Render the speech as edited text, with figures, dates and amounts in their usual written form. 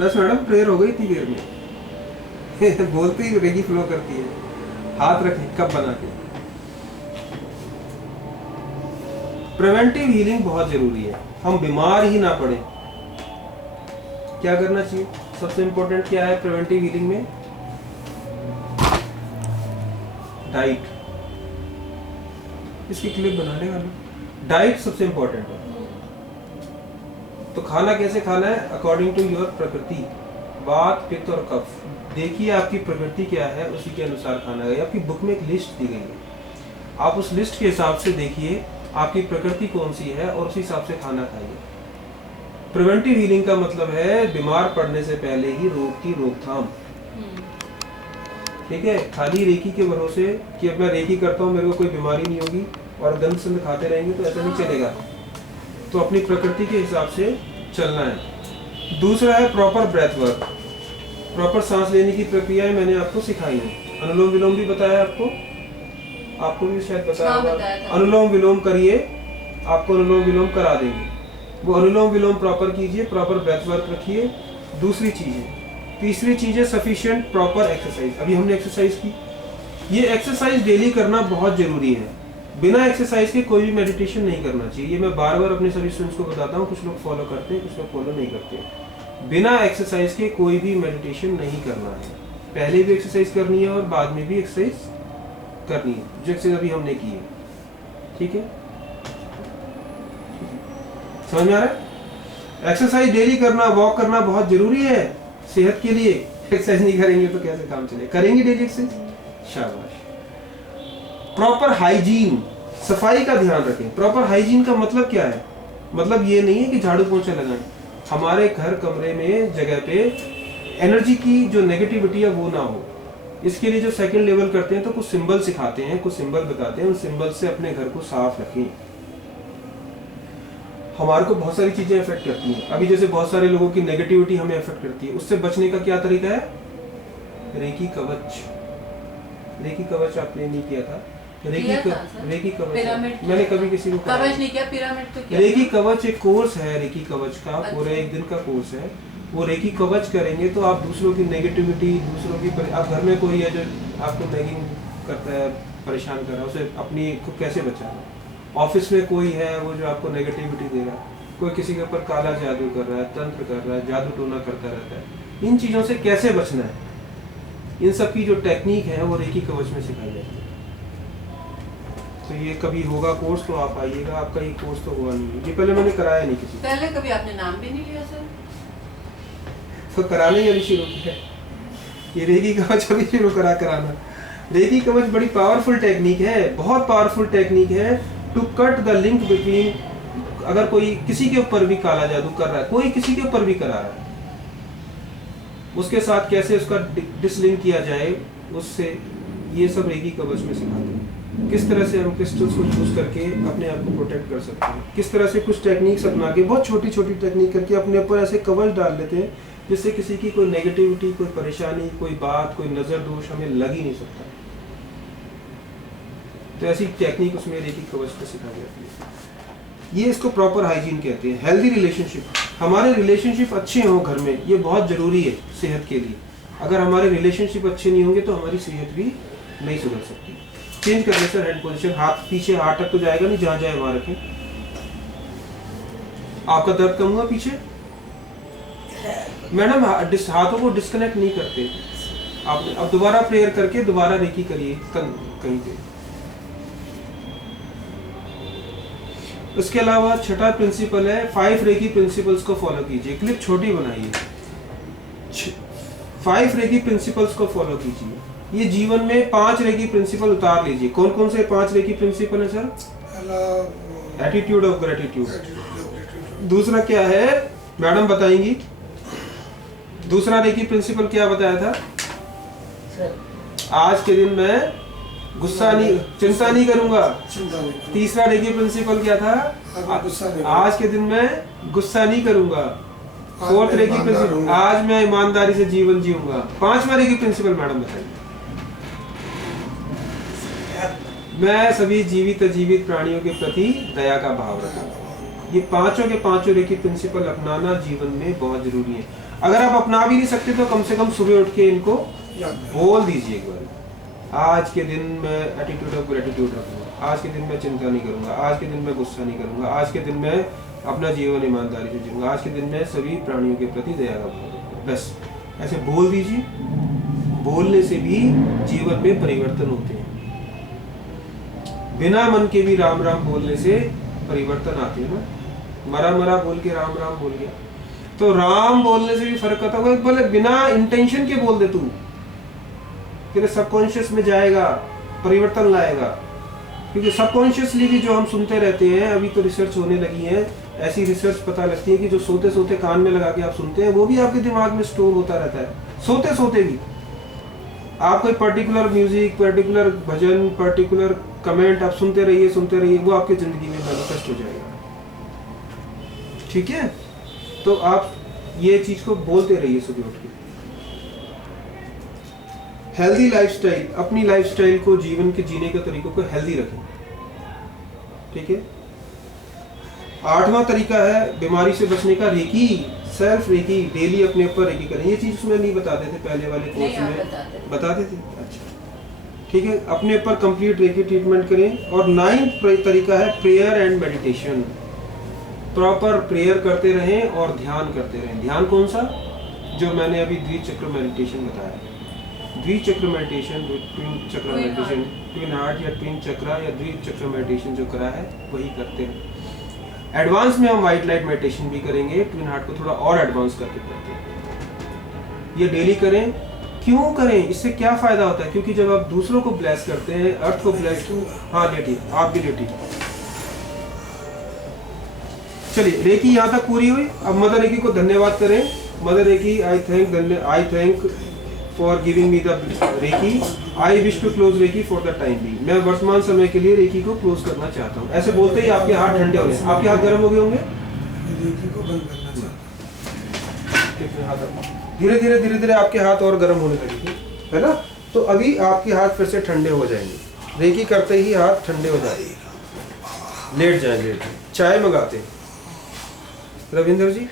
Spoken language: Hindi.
बस मैडम प्रेयर हो गई इतनी देर में। बोलते ही रेगी फ्लो करती है, हाथ रखें कप बना के। प्रिवेंटिव हीलिंग बहुत जरूरी है, हम बीमार ही ना पड़े। क्या करना चाहिए? सबसे इंपॉर्टेंट क्या है प्रिवेंटिव हीलिंग में? डाइट। इसकी क्लिप बनाने वाला डाइट सबसे इंपॉर्टेंट है। तो खाना कैसे खाना है? अकॉर्डिंग टू योर प्रकृति, वात पित्त और कफ। देखिए आपकी प्रकृति क्या है, उसी के अनुसार खाना है। आपकी बुक में एक लिस्ट दी गई है, आप उस लिस्ट के हिसाब से देखिए आपकी प्रकृति कौन सी है और उसी हिसाब से खाना खाइए। प्रिवेंटिव हीलिंग का मतलब है बीमार पड़ने से पहले ही रोग की रोकथाम। ठीक है, खाली रेकी के भरोसे कि अब मैं रेकी करता हूँ मेरे को कोई बीमारी नहीं होगी और गंद संद खाते रहेंगे तो ऐसा नहीं चलेगा। तो अपनी प्रकृति के हिसाब से चलना है। दूसरा है प्रॉपर ब्रेथ वर्क, प्रॉपर सांस लेने की प्रक्रिया मैंने आपको सिखाई है। अनुलोम विलोम भी बताया आपको भी शायद बताया होगा। अनुलोम विलोम करिए, आपको अनुलोम विलोम करा देंगे। वो अनुलोम विलोम प्रॉपर कीजिए, प्रॉपर ब्रेथ वर्क रखिए। दूसरी चीज है, तीसरी चीज है सफिशिएंट प्रॉपर एक्सरसाइज। अभी हमने एक्सरसाइज की, ये एक्सरसाइज डेली करना बहुत जरूरी है। बिना एक्सरसाइज के कोई भी मेडिटेशन नहीं करना चाहिए। ये मैं बार बार अपने सभी स्टूडेंट्स को बताता हूँ, कुछ लोग फॉलो करते हैं, कुछ लोग फॉलो नहीं करते। बिना एक्सरसाइज के कोई भी मेडिटेशन नहीं करना है। पहले भी एक्सरसाइज करनी है और बाद में भी एक्सरसाइज करनी है, जो एक्सरसाइज अभी हमने की है। ठीक है, समझ में आ रहा है? एक्सरसाइज डेली करना, वॉक करना बहुत जरूरी है सेहत के लिए। एक्सरसाइज नहीं करेंगे तो कैसे काम चले? करेंगे डेली एक्सरसाइज, शाबाश। प्रॉपर हाइजीन, सफाई का ध्यान रखें। प्रॉपर हाइजीन का मतलब क्या है? मतलब ये नहीं है कि झाड़ू पोंछा लगाएं। हमारे घर कमरे में जगह पे एनर्जी की जो नेगेटिविटी है वो ना हो, इसके लिए जो सेकंड लेवल करते हैं तो कुछ सिंबल सिखाते हैं, कुछ सिंबल बताते हैं। उन सिंबल से अपने घर को साफ रखें। हमारे को बहुत सारी चीजें इफेक्ट करती हैं। अभी जैसे बहुत सारे लोगों की नेगेटिविटी हमें इफेक्ट करती है, उससे बचने का क्या तरीका है? रेकी कवच। रेकी कवच आपने नहीं किया था? रेकी कवच मैंने कभी किसी को कवच नहीं किया, पिरामिड तो किया। रेकी कवच एक कोर्स है, रेकी कवच का पूरे एक दिन का कोर्स है। वो रेकी कवच करेंगे तो आप दूसरों की नेगेटिविटी, दूसरों की आप घर में कोई है जो आपको नैगिंग करता है, परेशान कर रहा है, उसे अपनी को कैसे बचाना। ऑफिस में कोई है वो जो आपको नेगेटिविटी दे रहा है, कोई किसी के ऊपर काला जादू कर रहा है, तंत्र कर रहा है, जादू टोना करता रहता है, इन चीज़ों से कैसे बचना है, इन सब की जो टेक्निक है वो रेकी कवच में सिखाई जाती है। तो ये कभी होगा कोर्स तो आप आइएगा। आपका ये कोर्स तो हुआ नहीं है, ये पहले मैंने कराया नहीं किसी। पहले कभी आपने नाम भी नहीं लिया सर? तो कराने ही अभी शुरू किया, ये रेकी कवच अभी शुरू कराना। रेकी कवच बड़ी पावरफुल टेक्निक है, बहुत पावरफुल टेक्निक है to cut the link between. अगर कोई किसी के ऊपर भी काला जादू कर रहा है, कोई किसी के ऊपर भी करा रहा है, उसके साथ कैसे उसका डिसलिंक किया जाए, उससे ये सब रेकी कवच में सिखाते हैं। किस तरह से हम क्रिस्टल्स को यूज करके अपने आप को प्रोटेक्ट कर सकते हैं, किस तरह से कुछ टेक्निक्स अपना के, बहुत छोटी छोटी टेक्निक करके अपने ऊपर ऐसे कवच डाल लेते हैं जिससे किसी की कोई नेगेटिविटी, कोई परेशानी, कोई बात, कोई नजर दोष हमें लग ही नहीं सकता। तो ऐसी टेक्निक उसमें रेकी कवच पे सिखाई जाती है। ये इसको प्रॉपर हाइजीन कहते हैं। हेल्दी रिलेशनशिप, हमारे रिलेशनशिप अच्छे हों घर में, ये बहुत जरूरी है सेहत के लिए। अगर हमारे रिलेशनशिप अच्छे नहीं होंगे तो हमारी सेहत भी नहीं सुधर सकती। चेंज कर ले सर हेड पोजीशन, हाथ पीछे, हाथ तक तो जाएगा नहीं, जहां जाए वहां रखें। आपका दर्द कम हुआ पीछे? मैडम हाथों को डिस्कनेक्ट नहीं करते आपने। अब दोबारा प्रेयर करके दोबारा रेकी करिए कहीं पे। उसके अलावा छठा प्रिंसिपल है 5 रेकी प्रिंसिपल्स को फॉलो कीजिए। क्लिप छोटी बनाइए। 5 रेकी प्रिंसिपल्स को फॉलो कीजिए। ये जीवन में 5 रेकी प्रिंसिपल उतार लीजिए। कौन कौन से 5 रेकी प्रिंसिपल है सर? Attitude of gratitude. दूसरा क्या है मैडम बताएंगी? दूसरा रेकी प्रिंसिपल क्या बताया था? आज के दिन मैं गुस्सा नहीं, चिंता नहीं करूंगा। तीसरा रेकी प्रिंसिपल क्या था? आज के दिन मैं गुस्सा नहीं करूंगा। फोर्थ रेकी प्रिंसिपल, आज मैं ईमानदारी से जीवन जीऊंगा। 5वां रेकी प्रिंसिपल मैडम बताइए। मैं सभी जीवित अजीवित प्राणियों के प्रति दया का भाव रखूंगा। ये पांचों के पांचों रेकी प्रिंसिपल अपनाना जीवन में बहुत जरूरी है। अगर आप अपना भी नहीं सकते तो कम से कम सुबह उठ के इनको बोल दीजिए एक बार, आज के दिन मैं एटीट्यूड ऑफ ग्रेटिट्यूड रखूंगा, आज के दिन मैं चिंता नहीं करूंगा, आज के दिन मैं गुस्सा नहीं करूंगा, आज के दिन मैं अपना जीवन ईमानदारी से जीऊंगा, आज के दिन मैं सभी प्राणियों के प्रति दया का भाव रखूंगा। बस ऐसे बोल दीजिए। बोलने से भी जीवन में परिवर्तन होते हैं। बिना मन के भी राम राम बोलने से परिवर्तन आते हैं ना। मरा मरा बोल के राम राम बोल गया, तो राम बोलने से भी फर्क आता होगा। बोले बिना इंटेंशन के बोल दे तू, तेरे सबकॉन्शियस में जाएगा, परिवर्तन लाएगा। क्योंकि सबकॉन्शियसली भी जो हम सुनते रहते हैं, अभी तो रिसर्च होने लगी है, ऐसी रिसर्च पता लगती है कि जो सोते सोते कान में लगा के आप सुनते हैं वो भी आपके दिमाग में स्टोर होता रहता है। सोते सोते भी आप कोई पर्टिकुलर म्यूजिक, पर्टिकुलर भजन, पर्टिकुलर कमेंट आप सुनते रहिए, वो आपकी जिंदगी में मैनिफेस्ट हो जाएगा। ठीक है, तो आप ये चीज को बोलते रहिए सुबह उठ के। हेल्दी लाइफस्टाइल, अपनी लाइफस्टाइल को, जीवन के जीने के तरीकों को हेल्दी रखें। ठीक है। 8वां तरीका है बीमारी से बचने का, रेकी, सेल्फ रेकी। डेली अपने ऊपर रेकी करें। ये चीज उसमें नहीं बताते थे पहले वाले कोर्स में, बताते थे। अच्छा ठीक है, अपने ऊपर कंप्लीट रेकी ट्रीटमेंट करें। और 9वां तरीका है prayer and meditation. Proper prayer करते रहें और ध्यान करते रहें। ध्यान कौन सा? जो मैंने अभी द्विचक्र मेडिटेशन बताया। द्विचक्र मेडिटेशन, ट्विन हार्ट या ट्विन चक्रा या द्विचक्र मेडिटेशन जो करा है वही करते हैं। एडवांस में हम व्हाइट लाइट मेडिटेशन भी करेंगे, ट्विन हार्ट को थोड़ा और एडवांस करके करते हैं। ये डेली करें। क्यों करें? इससे क्या फायदा होता है? क्योंकि जब आप दूसरों को ब्लेस करते हैं, अर्थ को ब्लेस, हाँ लेटी, आप भी लेटी। चलिए, रेकी यहाँ तक पूरी हुई। अब मदर रेकी को धन्यवाद करें। Mother reiki, I thank for giving me the reiki. I wish to close reiki for the time be. मैं वर्तमान समय के लिए रेकी को क्लोज करना चाहता हूँ। ऐसे बोलते ही आपके हाथ ठंडे हो गए। आपके हाथ गर्म हो गए होंगे। रेकी को बंद करना चाहिए। धीरे धीरे धीरे धीरे आपके हाथ और गर्म होने लगेंगे, है ना। तो अभी आपके हाथ फिर से ठंडे हो जाएंगे। रेकी करते ही हाथ ठंडे हो जाएंगे। लेट जाए, लेट। चाय मंगाते हैं रविंदर जी।